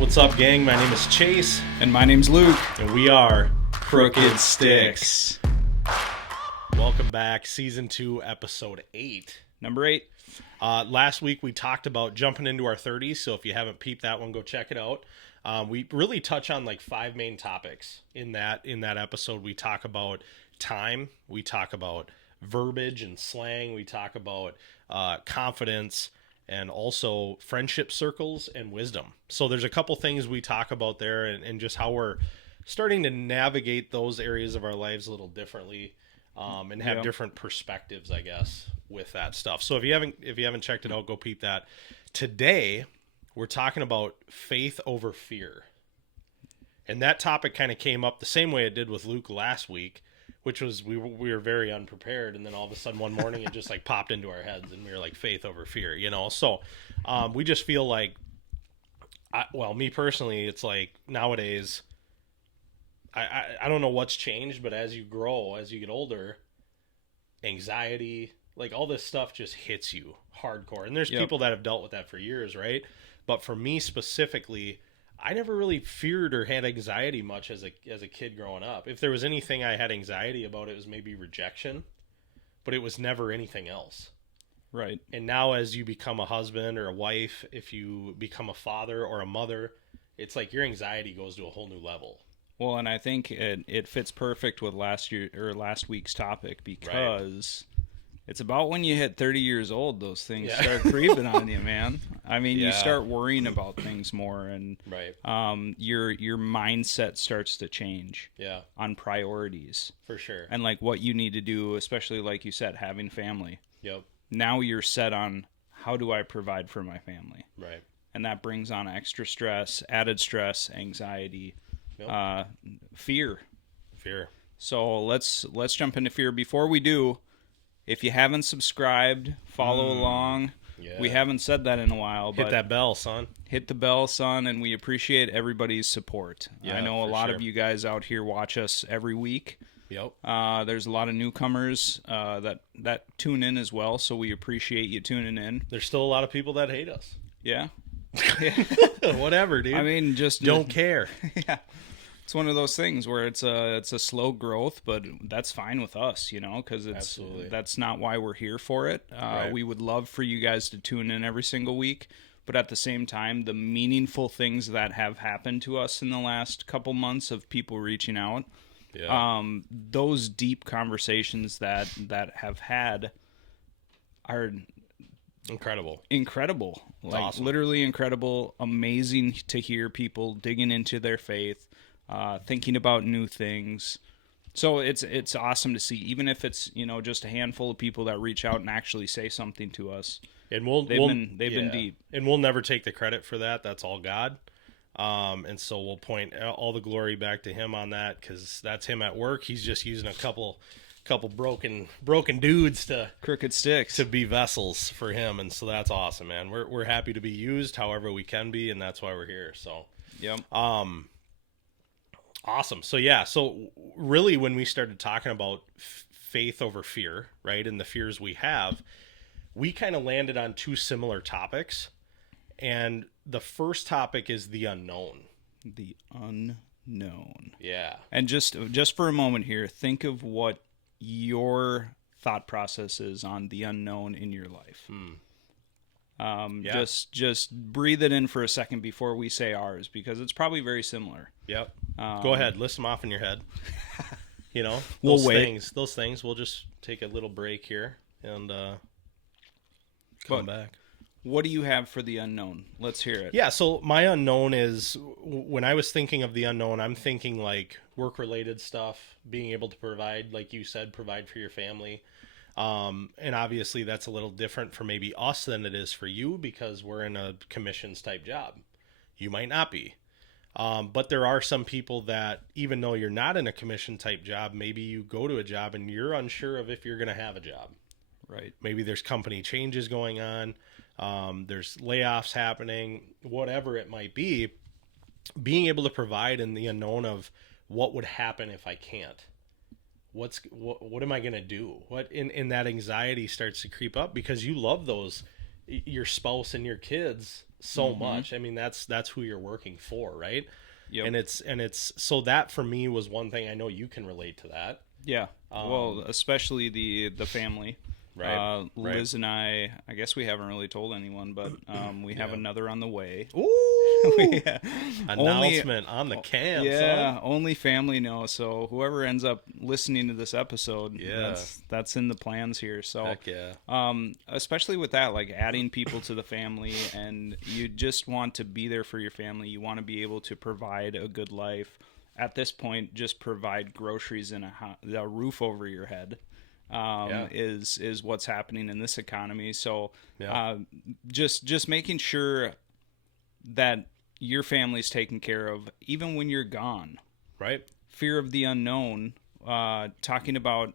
What's up, gang? My name is Chase. And my name's Luke. And we are Crooked Stix. Welcome back. Season 2, Episode 8. Number 8. Last week we talked about jumping into our 30s, so if you haven't peeped that one, go check it out. We really touch on like 5 main topics in that episode. We talk about time. We talk about verbiage and slang. We talk about confidence, and also friendship circles and wisdom. So there's a couple things we talk about there, and just how we're starting to navigate those areas of our lives a little differently, and have different perspectives, I guess, with that stuff. So if you haven't checked it out, go peep that. Today, we're talking about faith over fear. And that topic kind of came up the same way it did with Luke last week, which was we were very unprepared, and then all of a sudden one morning it just like popped into our heads, and we were like, faith over fear, you know? So we just feel like, me personally, it's like nowadays, I don't know what's changed, but as you grow, as you get older, anxiety, like all this stuff just hits you hardcore. And there's people that have dealt with that for years, right? But for me specifically, I never really feared or had anxiety much as a kid growing up. If there was anything I had anxiety about, it was maybe rejection, but it was never anything else. Right. And now as you become a husband or a wife, if you become a father or a mother, it's like your anxiety goes to a whole new level. Well, and I think it fits perfect with last week's topic, because it's about when you hit 30 years old, those things start creeping on you, man. I mean, you start worrying about things more, and your mindset starts to change on priorities. For sure. And like what you need to do, especially like you said, having family. Yep. Now you're set on, how do I provide for my family? Right. And that brings on extra stress, added stress, anxiety, fear. So let's jump into fear. Before we do, if you haven't subscribed, follow along. Yeah. We haven't said that in a while. Hit that bell, son. Hit the bell, son, and we appreciate everybody's support. Yeah, I know a lot of you guys out here watch us every week. Yep. There's a lot of newcomers that tune in as well, so we appreciate you tuning in. There's still a lot of people that hate us. Yeah. Whatever, dude. I mean, just don't care. Yeah. It's one of those things where it's a slow growth, but that's fine with us, you know, because that's not why we're here for it. We would love for you guys to tune in every single week, but at the same time, the meaningful things that have happened to us in the last couple months of people reaching out, those deep conversations that have had are incredible. Like awesome. Literally incredible, amazing to hear people digging into their faith. Thinking about new things. So it's awesome to see, even if it's, you know, just a handful of people that reach out and actually say something to us. And they've been deep. And we'll never take the credit for that. That's all God. And so we'll point all the glory back to him on that, because that's him at work. He's just using a couple broken dudes to crooked sticks to be vessels for him. And so that's awesome, man. We're happy to be used however we can be, and that's why we're here. So Awesome. So really when we started talking about faith over fear, right, and the fears we have, we kind of landed on 2 similar topics. And the first topic is the unknown. The unknown. Yeah. And just for a moment here, think of what your thought process is on the unknown in your life. Just breathe it in for a second before we say ours, because it's probably very similar. Yep. Go ahead, list them off in your head. You know, those things. We'll just take a little break here and come back. What do you have for the unknown? Let's hear it. Yeah, so my unknown is, when I was thinking of the unknown, I'm thinking like work-related stuff, being able to provide, like you said, provide for your family. And obviously that's a little different for maybe us than it is for you, because we're in a commissions type job. You might not be. But there are some people that, even though you're not in a commission type job, maybe you go to a job and you're unsure of if you're going to have a job. Right. Maybe there's company changes going on. There's layoffs happening, whatever it might be. Being able to provide in the unknown of what would happen if I can't. What am I going to do? What in that anxiety starts to creep up, because you love your spouse and your kids so much. I mean, that's who you're working for, right? Yep. And it's so that for me was one thing. I know you can relate to that. Yeah. Well, especially the family. Right. Liz and I guess we haven't really told anyone, but we have another on the way. Ooh! Announcement on the cam. Yeah, son. only family knows. So whoever ends up listening to this episode, that's in the plans here. So, heck yeah. Especially with that, like adding people to the family, and you just want to be there for your family. You want to be able to provide a good life. At this point, just provide groceries and a roof over your head. Is what's happening in this economy. So just making sure that your family's taken care of even when you're gone. Right. Fear of the unknown, talking about,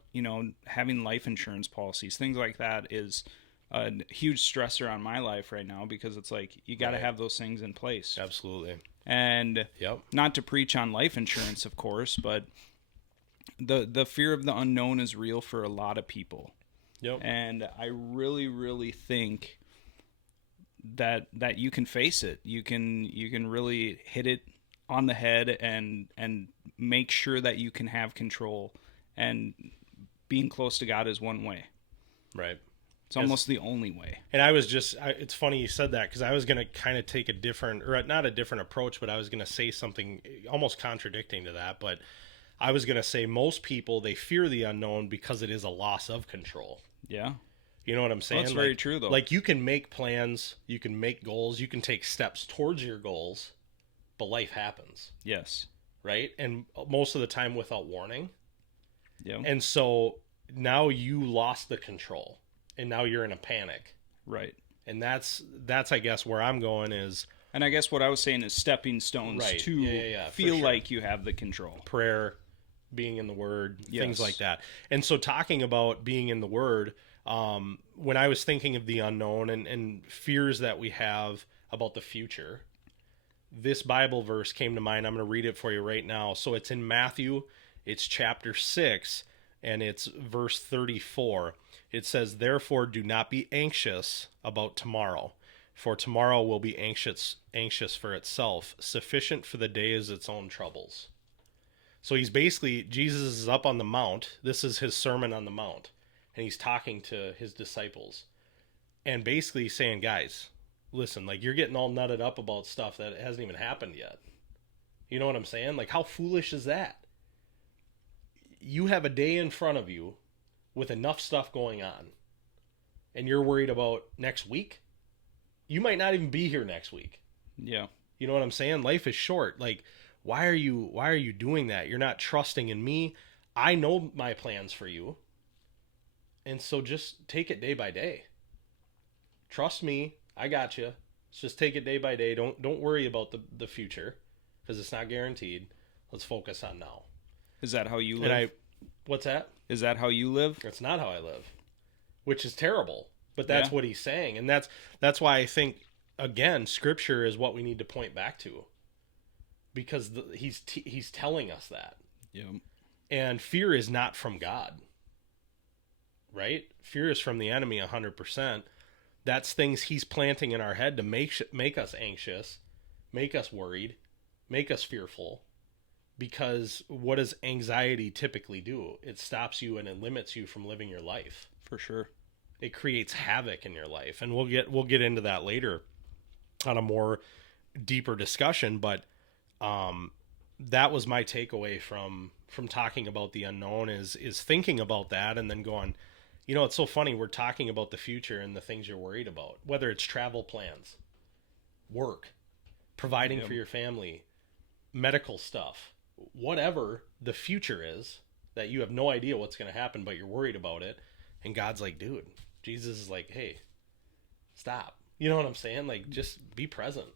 having life insurance policies, things like that is a huge stressor on my life right now, because it's like you got to have those things in place. Absolutely. And not to preach on life insurance, of course, but the fear of the unknown is real for a lot of people. Yep. And I really, really think that you can face it. You can really hit it on the head and make sure that you can have control. And being close to God is one way. Right. It's almost the only way. And I was it's funny you said that, because I was going to kind of take a different, or not a different approach, but I was going to say something almost contradicting to that. But I was going to say most people, they fear the unknown because it is a loss of control. Yeah. You know what I'm saying? That's very true, though. Like, you can make plans, you can make goals, you can take steps towards your goals, but life happens. Yes. Right? And most of the time without warning. Yeah. And so now you lost the control, and now you're in a panic. Right. And that's I guess where I'm going is. And I guess what I was saying is stepping stones to feel like you have the control. Prayer, being in the Word, things like that. And so talking about being in the Word, when I was thinking of the unknown and fears that we have about the future, this Bible verse came to mind. I'm going to read it for you right now. So it's in Matthew. It's chapter 6, and it's verse 34. It says, "Therefore do not be anxious about tomorrow, for tomorrow will be anxious for itself. Sufficient for the day is its own troubles." So Jesus is up on the mount. This is his Sermon on the Mount. And he's talking to his disciples. And basically saying, guys, listen, like, you're getting all nutted up about stuff that hasn't even happened yet. You know what I'm saying? Like, how foolish is that? You have a day in front of you with enough stuff going on. And you're worried about next week? You might not even be here next week. Yeah. You know what I'm saying? Life is short. Like, why are you doing that? You're not trusting in me. I know my plans for you. And so just take it day by day. Trust me. I got you. Just take it day by day. Don't worry about the future, because it's not guaranteed. Let's focus on now. Is that how you live? What's that? Is that how you live? That's not how I live, which is terrible. But that's what he's saying. And that's why I think, again, Scripture is what we need to point back to, because he's telling us that. Yeah. And fear is not from God, right? Fear is from the enemy 100%. That's things he's planting in our head to make us anxious, make us worried, make us fearful. Because what does anxiety typically do? It stops you and it limits you from living your life. For sure. It creates havoc in your life. And we'll get into that later on a more deeper discussion, but that was my takeaway from talking about the unknown is thinking about that, and then going, it's so funny, we're talking about the future and the things you're worried about, whether it's travel plans, work, providing for your family, medical stuff, whatever the future is that you have no idea what's going to happen, but you're worried about it. And God's like, dude, Jesus is like, hey, stop. You know what I'm saying? Like, just be present.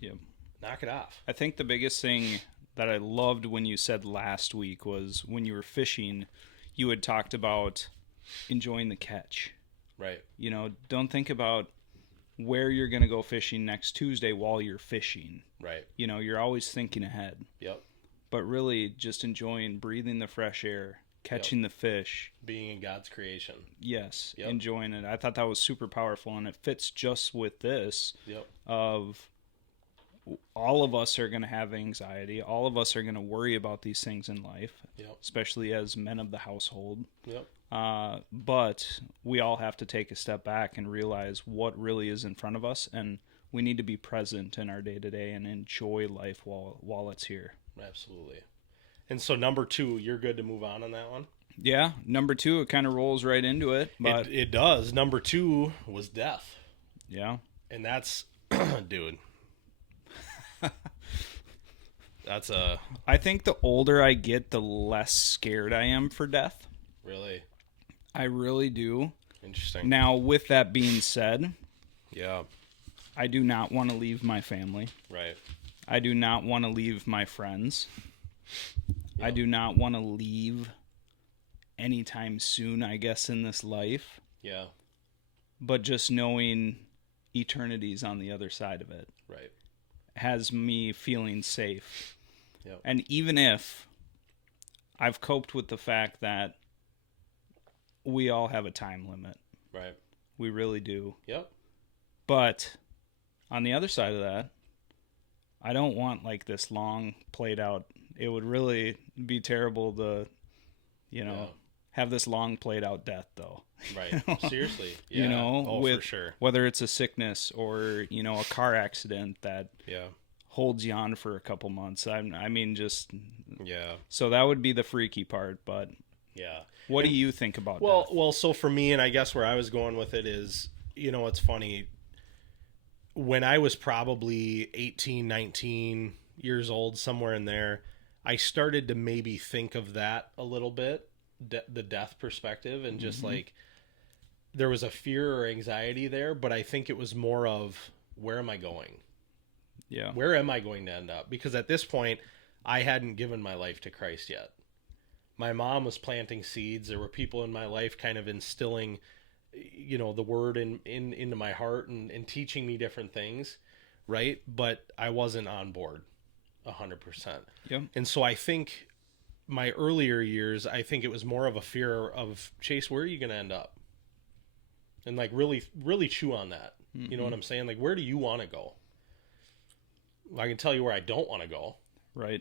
Yep. Knock it off. I think the biggest thing that I loved when you said last week was when you were fishing, you had talked about enjoying the catch. Right. Don't think about where you're going to go fishing next Tuesday while you're fishing. Right. You're always thinking ahead. Yep. But really just enjoying breathing the fresh air, catching the fish, being in God's creation. Yes, enjoying it. I thought that was super powerful, and it fits just with this of all of us are going to have anxiety. All of us are going to worry about these things in life, especially as men of the household. But we all have to take a step back and realize what really is in front of us, and we need to be present in our day-to-day and enjoy life while it's here. Absolutely. And so number 2, you're good to move on that one? Yeah, number 2, it kind of rolls right into it. But it does. Number 2 was death. Yeah. And that's, dude. I think the older I get, the less scared I am for death. Really? I really do. Interesting. Now, with that being said, yeah, I do not want to leave my family. Right. I do not want to leave my friends. I do not want to leave anytime soon, I guess, in this life. Yeah. But just knowing eternity's on the other side of it. Right. Has me feeling safe. Yep. And even if I've coped with the fact that we all have a time limit. Right. We really do. Yep. But on the other side of that, I don't want like this long played out. It would really be terrible to, have this long played out death though. Right. Seriously. Yeah. With, for sure. Whether it's a sickness or, a car accident that holds you on for a couple months. Yeah. So that would be the freaky part, but yeah. What do you think about death? Well, so for me, and I guess where I was going with it is, it's funny. When I was probably 18, 19 years old, somewhere in there, I started to maybe think of that a little bit, the death perspective, and just like there was a fear or anxiety there, but I think it was more of, where am I going? Yeah. Where am I going to end up? Because at this point, I hadn't given my life to Christ yet. My mom was planting seeds. There were people in my life kind of instilling, the word into my heart and teaching me different things, right? But I wasn't on board 100%. Yeah. And so I think my earlier years, I think it was more of a fear of, Chase, where are you going to end up? And like really, really chew on that. Mm-hmm. You know what I'm saying? Like, where do you want to go? I can tell you where I don't want to go. Right.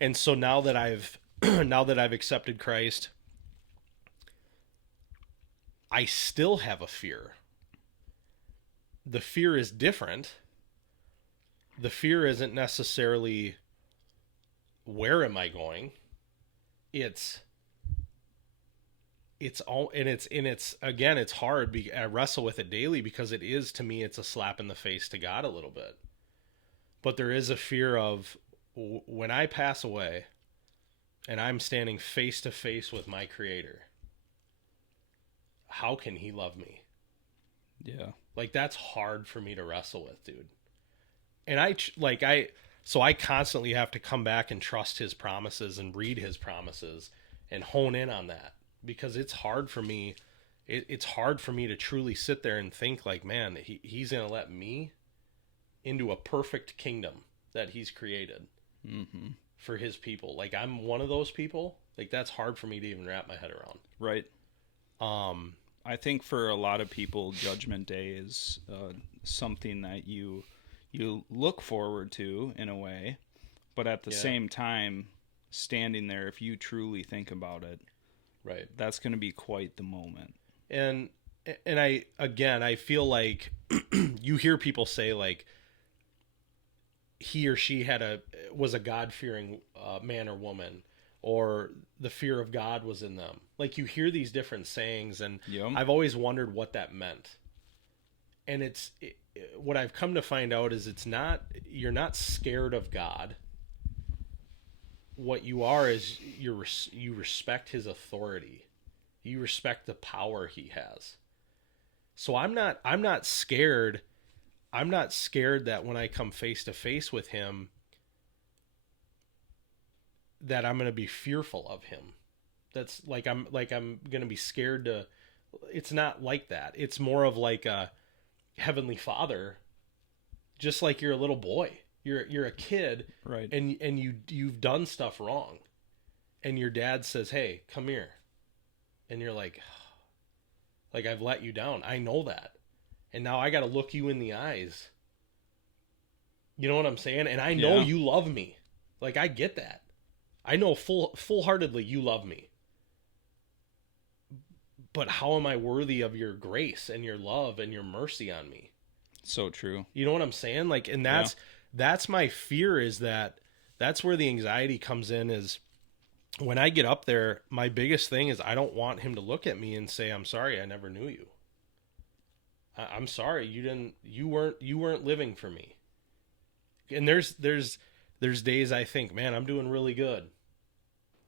And so now that I've accepted Christ, I still have a fear. The fear is different. The fear isn't necessarily, where am I going? It's again, it's hard. I wrestle with it daily because it is, to me, it's a slap in the face to God a little bit. But there is a fear of, when I pass away and I'm standing face to face with my Creator, how can He love me? Yeah. Like, that's hard for me to wrestle with, dude. And I constantly have to come back and trust His promises and read His promises and hone in on that, because it's hard for me. It's hard for me to truly sit there and think like, man, He's going to let me into a perfect kingdom that He's created for His people. Like, I'm one of those people. Like, that's hard for me to even wrap my head around. Right. I think for a lot of people, Judgment Day is something that you look forward to in a way, but at the same time, standing there, if you truly think about it, right, that's going to be quite the moment. And I feel like you hear people say like, he or she was a God-fearing man or woman, or the fear of God was in them. Like, you hear these different sayings, and I've always wondered what that meant. And what I've come to find out is you're not scared of God. What you are is you respect His authority. You respect the power He has. So I'm not scared. I'm not scared that when I come face to face with Him, that I'm going to be fearful of Him. That's like I'm going to be scared to. It's not like that. It's more of like a Heavenly Father, just like you're a little boy. You're a kid, right? And you've done stuff wrong, and your dad says, hey, come here. And you're like, I've let you down. I know that. And now I got to look you in the eyes. You know what I'm saying? And I know you love me. Like, I get that. I know full-heartedly you love me. But how am I worthy of your grace and your love and your mercy on me? So true. You know what I'm saying? Like, and that's my fear, is that's where the anxiety comes in, is when I get up there, my biggest thing is I don't want him to look at me and say, I'm sorry, I never knew you. I'm sorry, you weren't living for me. And there's days I think, man, I'm doing really good.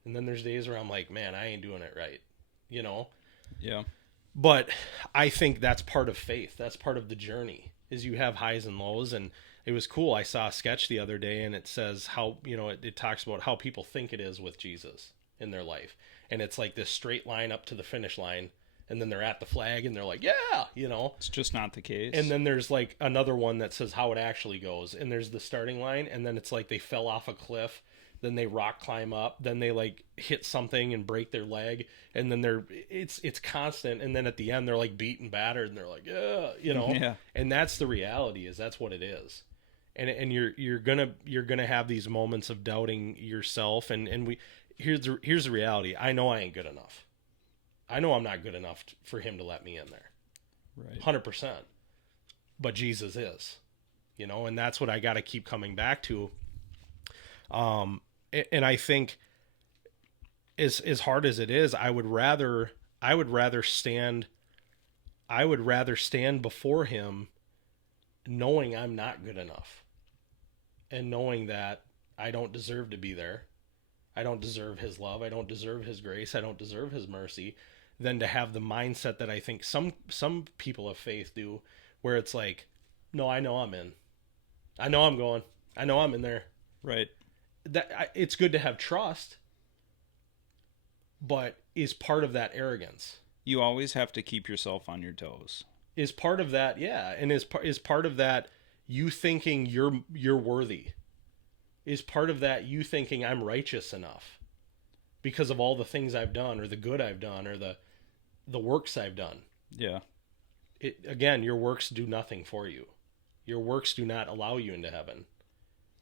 And then there's days where I'm like, man, I ain't doing it right. You know? Yeah. But I think that's part of faith. That's part of the journey, is you have highs and lows. And it was cool. I saw a sketch the other day, and it says how, it talks about how people think it is with Jesus in their life. And it's like this straight line up to the finish line. And then they're at the flag and they're like, yeah, It's just not the case. And then there's like another one that says how it actually goes. And there's the starting line. And then it's like they fell off a cliff. Then they rock climb up. Then they like hit something and break their leg. And then it's constant. And then at the end, they're like beat and battered. And they're like, yeah, Yeah. And that's the reality, is that's what it is. And you're gonna have these moments of doubting yourself. And here's the reality. I know I ain't good enough. I know I'm not good enough for him to let me in there. Right. 100%. But Jesus is, and that's what I got to keep coming back to. And I think as hard as it is, I would rather stand before him knowing I'm not good enough, and knowing that I don't deserve to be there. I don't deserve his love. I don't deserve his grace. I don't deserve his mercy, than to have the mindset that I think some people of faith do, where it's like, no, I know I'm in. I know I'm going. I know I'm in there. Right. It's good to have trust, but is part of that arrogance. You always have to keep yourself on your toes. Is part of that, yeah, and is part of that you thinking you're worthy. Is part of that you thinking I'm righteous enough because of all the things I've done, or the good I've done, or the works I've done. Yeah. Again, your works do nothing for you. Your works do not allow you into heaven.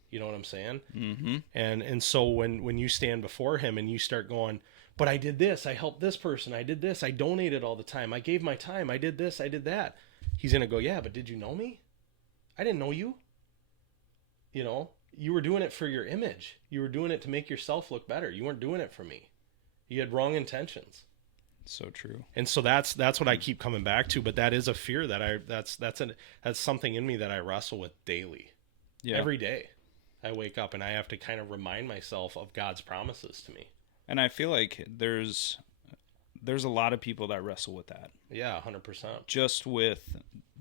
You know what I'm saying? Mm-hmm. And so when you stand before him and you start going, but I did this, I helped this person, I did this, I donated all the time, I gave my time, I did this, I did that. He's going to go, yeah, but did you know me? I didn't know you. You were doing it for your image. You were doing it to make yourself look better. You weren't doing it for me. You had wrong intentions. So true. And so that's what I keep coming back to. But that is a fear that that's something in me that I wrestle with daily. Yeah. Every day I wake up and I have to kind of remind myself of God's promises to me. And I feel like there's a lot of people that wrestle with that. Yeah, 100%. Just with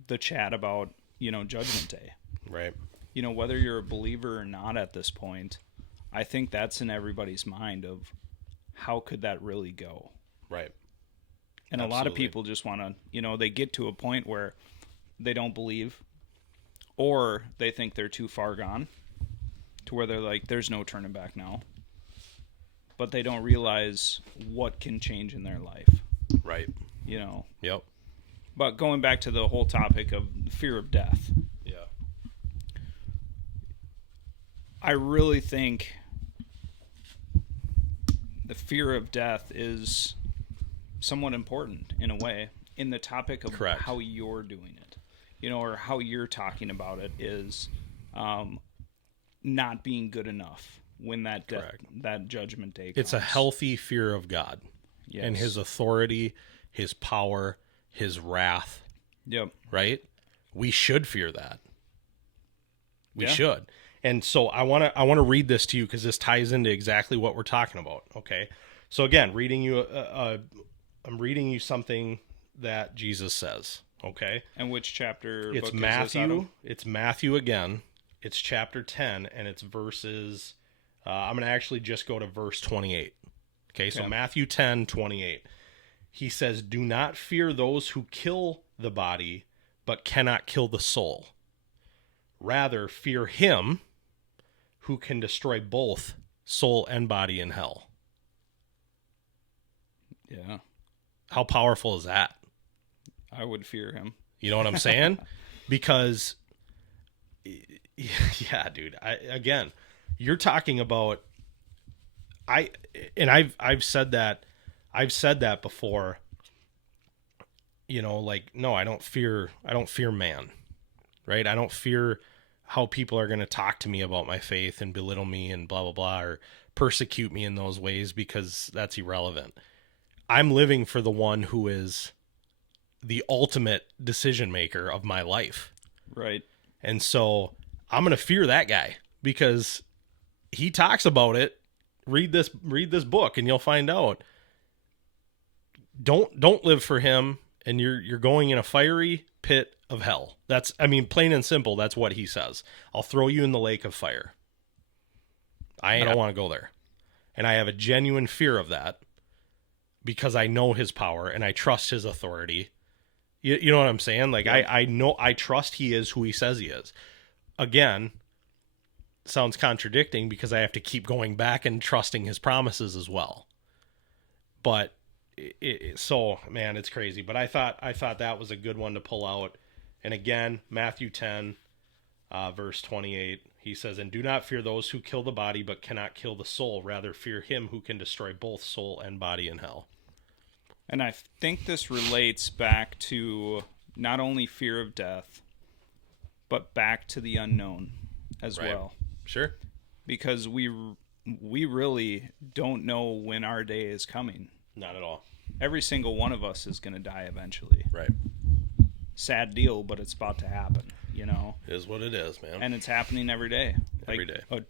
the chat about, Judgment Day. Right. Whether you're a believer or not at this point, I think that's in everybody's mind of how could that really go? Right. And Absolutely. A lot of people just want to, they get to a point where they don't believe, or they think they're too far gone to where they're like, there's no turning back now. But they don't realize what can change in their life. Right. Yep. But going back to the whole topic of fear of death. Yeah. I really think the fear of death is somewhat important in a way in the topic of Correct. How you're doing it, or how you're talking about it is not being good enough when that judgment day comes. It's a healthy fear of God. Yes. And his authority, his power, his wrath. Yep. Right? We should fear that. We should. And so I want to read this to you because this ties into exactly what we're talking about. Okay. So again, I'm reading you something that Jesus says. Okay. And which chapter? It's Matthew. It's Matthew again. It's chapter 10, and it's verses. I'm going to actually just go to verse 28. Okay. So Matthew 10:28. He says, "Do not fear those who kill the body, but cannot kill the soul. Rather, fear him who can destroy both soul and body in hell." Yeah. How powerful is that? I would fear him. You know what I'm saying? Because, yeah, dude. Again, you're talking about. I've said that. I've said that before. You know, like, no, I don't fear man, right? I don't fear how people are going to talk to me about my faith and belittle me and blah, blah, blah, or persecute me in those ways, because that's irrelevant. I'm living for the one who is the ultimate decision maker of my life. Right. And so I'm going to fear that guy because he talks about it. Read this book and you'll find out. Don't live for him, and you're going in a fiery pit of hell. That's, I mean, plain and simple, that's what he says. I'll throw you in the lake of fire. I don't want to go there. And I have a genuine fear of that because I know his power and I trust his authority. You know what I'm saying? Like, yeah. I know, I trust he is who he says he is. Again, sounds contradicting because I have to keep going back and trusting his promises as well. But so, man, it's crazy. But I thought that was a good one to pull out. And again, Matthew 10, verse 28, he says, "And do not fear those who kill the body but cannot kill the soul. Rather fear him who can destroy both soul and body in hell." And I think this relates back to not only fear of death, but back to the unknown as well. Sure. Because we really don't know when our day is coming. Not at all. Every single one of us is going to die eventually. Right. Sad deal, but it's about to happen, you know? It is what it is, man. And it's happening every day. Every day. A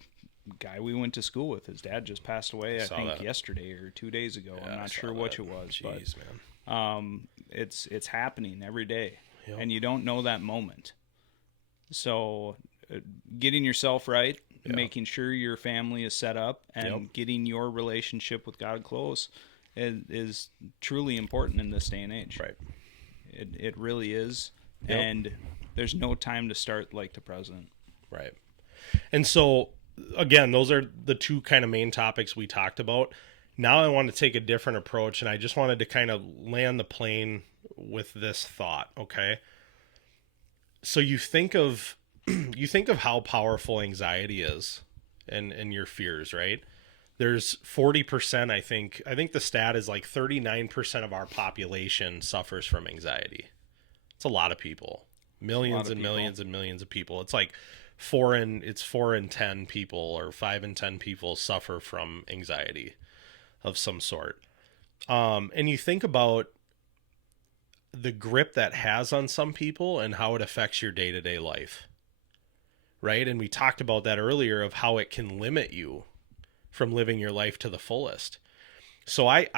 guy we went to school with, his dad just passed away, I think, yesterday or 2 days ago. Yeah, I'm not sure which it was. Jeez, but, man. It's happening every day. Yep. And you don't know that moment. So getting yourself right, making sure your family is set up, and getting your relationship with God close is truly important in this day and age. Right. It really is. Yep. And there's no time to start like the present. Right. And so, again, those are the two kind of main topics we talked about. Now I want to take a different approach, and I just wanted to kind of land the plane with this thought, okay? So you think of how powerful anxiety is and your fears, right? There's 40%, I think the stat is like 39% of our population suffers from anxiety. It's a lot of people. Millions and millions and millions of people. It's like 4 in 10 people or 5 in 10 people suffer from anxiety of some sort. And you think about the grip that has on some people and how it affects your day-to-day life. Right? And we talked about that earlier of how it can limit you from living your life to the fullest. So I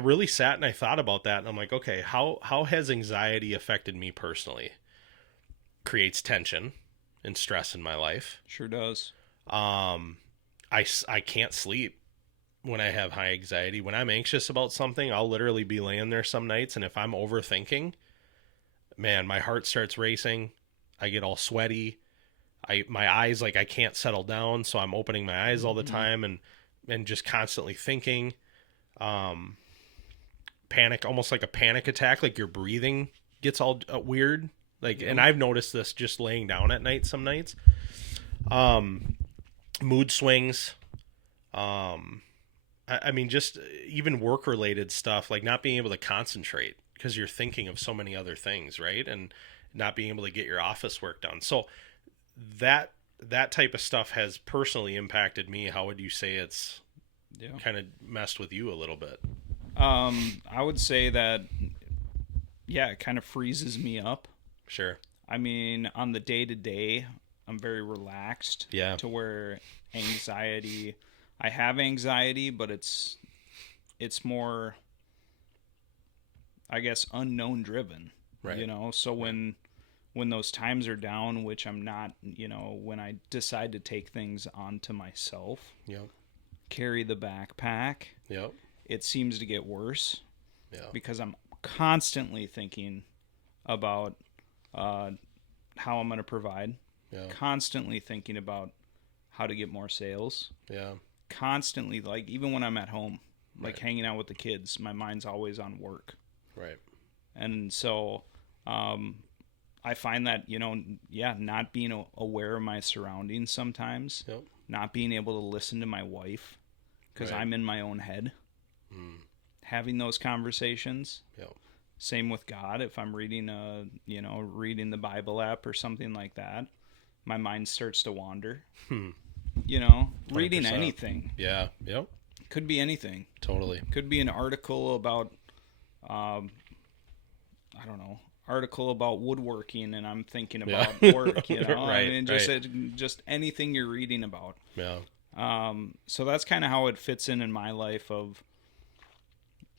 really sat and I thought about that, and I'm like, okay, how has anxiety affected me personally? Creates tension and stress in my life. Sure does. I can't sleep when I have high anxiety. When I'm anxious about something, I'll literally be laying there some nights, and if I'm overthinking, man, my heart starts racing. I get all sweaty. My eyes, like, I can't settle down, so I'm opening my eyes all the time and just constantly thinking. Panic, almost like a panic attack, like your breathing gets all weird. Like, and I've noticed this just laying down at night some nights. Mood swings. I mean, just even work-related stuff, like not being able to concentrate because you're thinking of so many other things, right? And not being able to get your office work done. So that type of stuff has personally impacted me. How would you say it's kind of messed with you a little bit? I would say that, it kind of freezes me up. Sure. I mean, on the day-to-day, I'm very relaxed. Yeah. To where I have anxiety, but it's more, I guess, unknown driven. Right. You know, so when those times are down, which I'm not, you know, when I decide to take things onto myself, carry the backpack, it seems to get worse. Because I'm constantly thinking about how I'm going to provide, constantly thinking about how to get more sales, constantly, like, even when I'm at home, like hanging out with the kids, my mind's always on work. Right. And so I find that, not being aware of my surroundings sometimes, not being able to listen to my wife because I'm in my own head, having those conversations. Same with God. If I'm reading reading the Bible app or something like that, my mind starts to wander. Reading 100%. anything. Yeah. Yep. Could be anything. Totally. Could be an article about, article about woodworking, and I'm thinking about work. Just anything you're reading about. Yeah. So that's kind of how it fits in my life of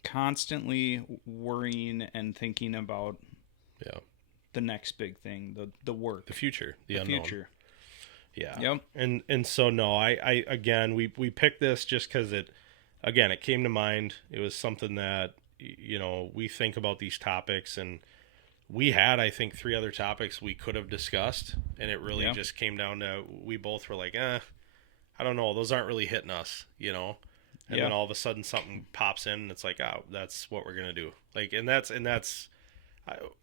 constantly worrying and thinking about the next big thing, the work, the future, the unknown. Future. Yeah. Yep. And so no, I again we picked this just because it came to mind. It was something that we think about these topics, and we had, I think, 3 other topics we could have discussed, and it really just came down to we both were like, I don't know, those aren't really hitting us, And then all of a sudden something pops in, and it's like, oh, that's what we're gonna do. Like, and that's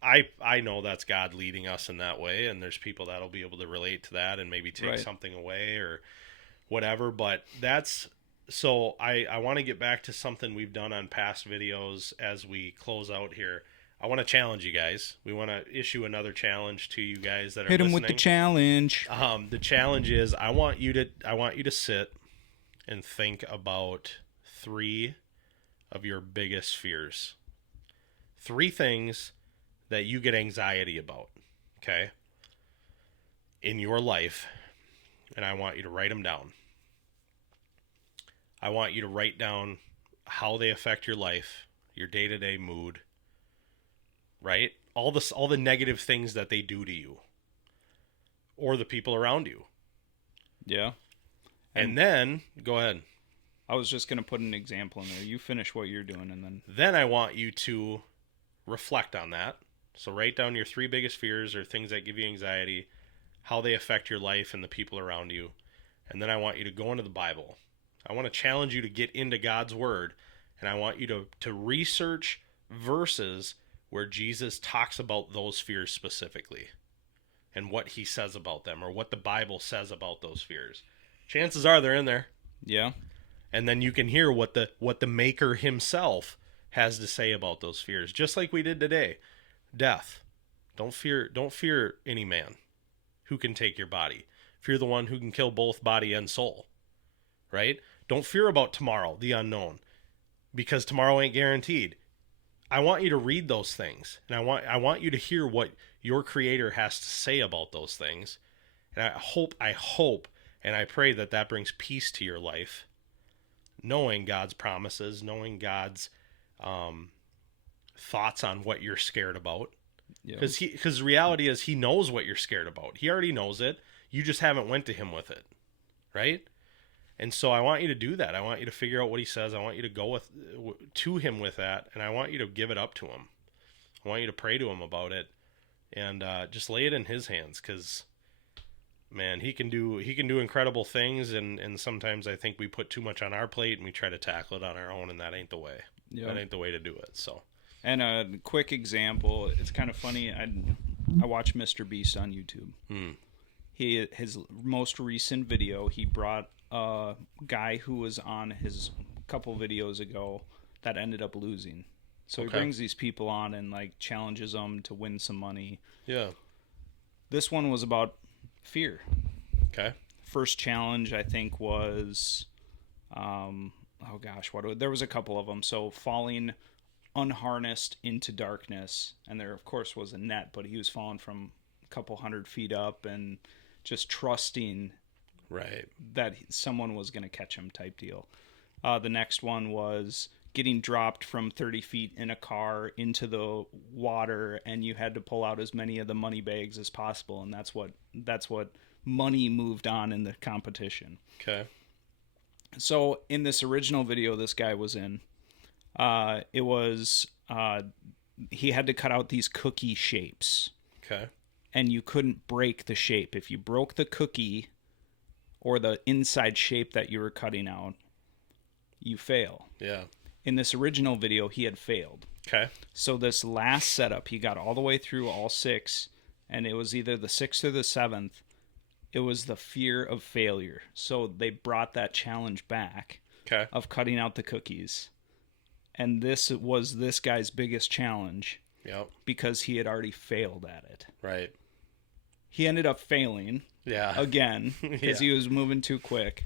I know that's God leading us in that way, and there's people that'll be able to relate to that and maybe take something away or whatever. But that's so I want to get back to something we've done on past videos as we close out here. I want to challenge you guys. We want to issue another challenge to you guys that are listening. Hit them with the challenge. The challenge is I want you to sit and think about 3 of your biggest fears. 3 things that you get anxiety about, okay, in your life, and I want you to write them down. I want you to write down how they affect your life, your day-to-day mood, right? All the negative things that they do to you or the people around you. Yeah. And then, go ahead. I was just going to put an example in there. You finish what you're doing, and then... Then I want you to reflect on that. So write down your 3 biggest fears or things that give you anxiety, how they affect your life and the people around you. And then I want you to go into the Bible. I want to challenge you to get into God's Word, and I want you to research verses where Jesus talks about those fears specifically and what he says about them, or what the Bible says about those fears. Chances are they're in there. Yeah. And then you can hear what the Maker himself has to say about those fears, just like we did today. Death. Don't fear any man who can take your body. Fear the one who can kill both body and soul. Right? Don't fear about tomorrow, the unknown, because tomorrow ain't guaranteed. I want you to read those things, and I want you to hear what your Creator has to say about those things. And I hope and I pray that brings peace to your life, knowing God's promises, knowing God's thoughts on what you're scared about. Because the reality is he knows what you're scared about. He already knows it. You just haven't went to him with it, right? And so I want you to do that. I want you to figure out what he says. I want you to go to him with that, and I want you to give it up to him. I want you to pray to him about it, and just lay it in his hands, because, man, he can do incredible things, and sometimes I think we put too much on our plate and we try to tackle it on our own, and that ain't the way. Yep. That ain't the way to do it. So. And a quick example, it's kind of funny. I watch Mr. Beast on YouTube. His most recent video, he brought a guy who was on his couple videos ago that ended up losing. So he brings these people on and like challenges them to win some money. Yeah. This one was about fear. Okay. First challenge I think was, there was a couple of them. So falling unharnessed into darkness, and there of course was a net, but he was falling from a couple 100 feet up and just trusting that someone was going to catch him type deal. The next one was getting dropped from 30 feet in a car into the water, and you had to pull out as many of the money bags as possible, and that's what money moved on in the competition. Okay. So in this original video this guy was in, he had to cut out these cookie shapes. Okay. And you couldn't break the shape. If you broke the cookie or the inside shape that you were cutting out, you fail. Yeah. In this original video, he had failed. Okay. So this last setup, he got all the way through all 6, and it was either the 6th or the 7th. It was the fear of failure. So they brought that challenge back of cutting out the cookies. And this was this guy's biggest challenge. Yep. Because he had already failed at it. Right. He ended up failing. Yeah. Again, because he was moving too quick.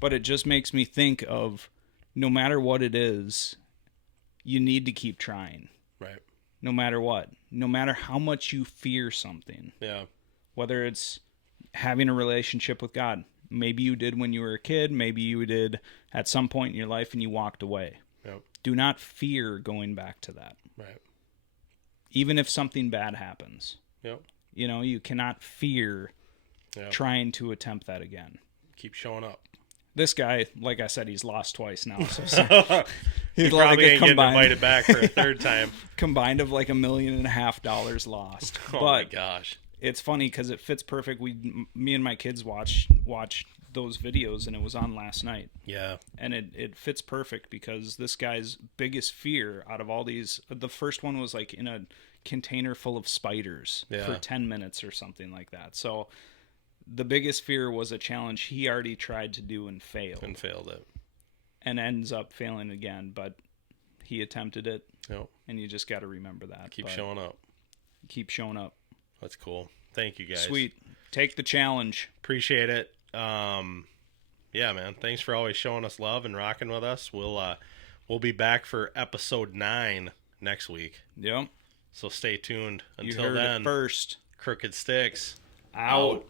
But it just makes me think of, no matter what it is, you need to keep trying. Right. No matter what. No matter how much you fear something. Yeah. Whether it's having a relationship with God. Maybe you did when you were a kid. Maybe you did at some point in your life and you walked away. Yep. Do not fear going back to that. Right. Even if something bad happens. Yep. You know, you cannot fear trying to attempt that again. Keep showing up. This guy, like I said, he's lost twice now. So he probably ain't getting invited back for a third time. Combined of like $1.5 million lost. Oh my gosh. It's funny because it fits perfect. Me and my kids watched those videos, and it was on last night. Yeah. And it fits perfect because this guy's biggest fear out of all these, the first one was like in a container full of spiders for 10 minutes or something like that. So the biggest fear was a challenge he already tried to do and failed. And failed it. And ends up failing again, but he attempted it. Yep. And you just got to remember that. Keep showing up. Keep showing up. That's cool. Thank you, guys. Sweet. Take the challenge. Appreciate it. Yeah, man. Thanks for always showing us love and rocking with us. We'll be back for episode 9 next week. Yep. So stay tuned. Until you heard then, it first. Crooked Stix out.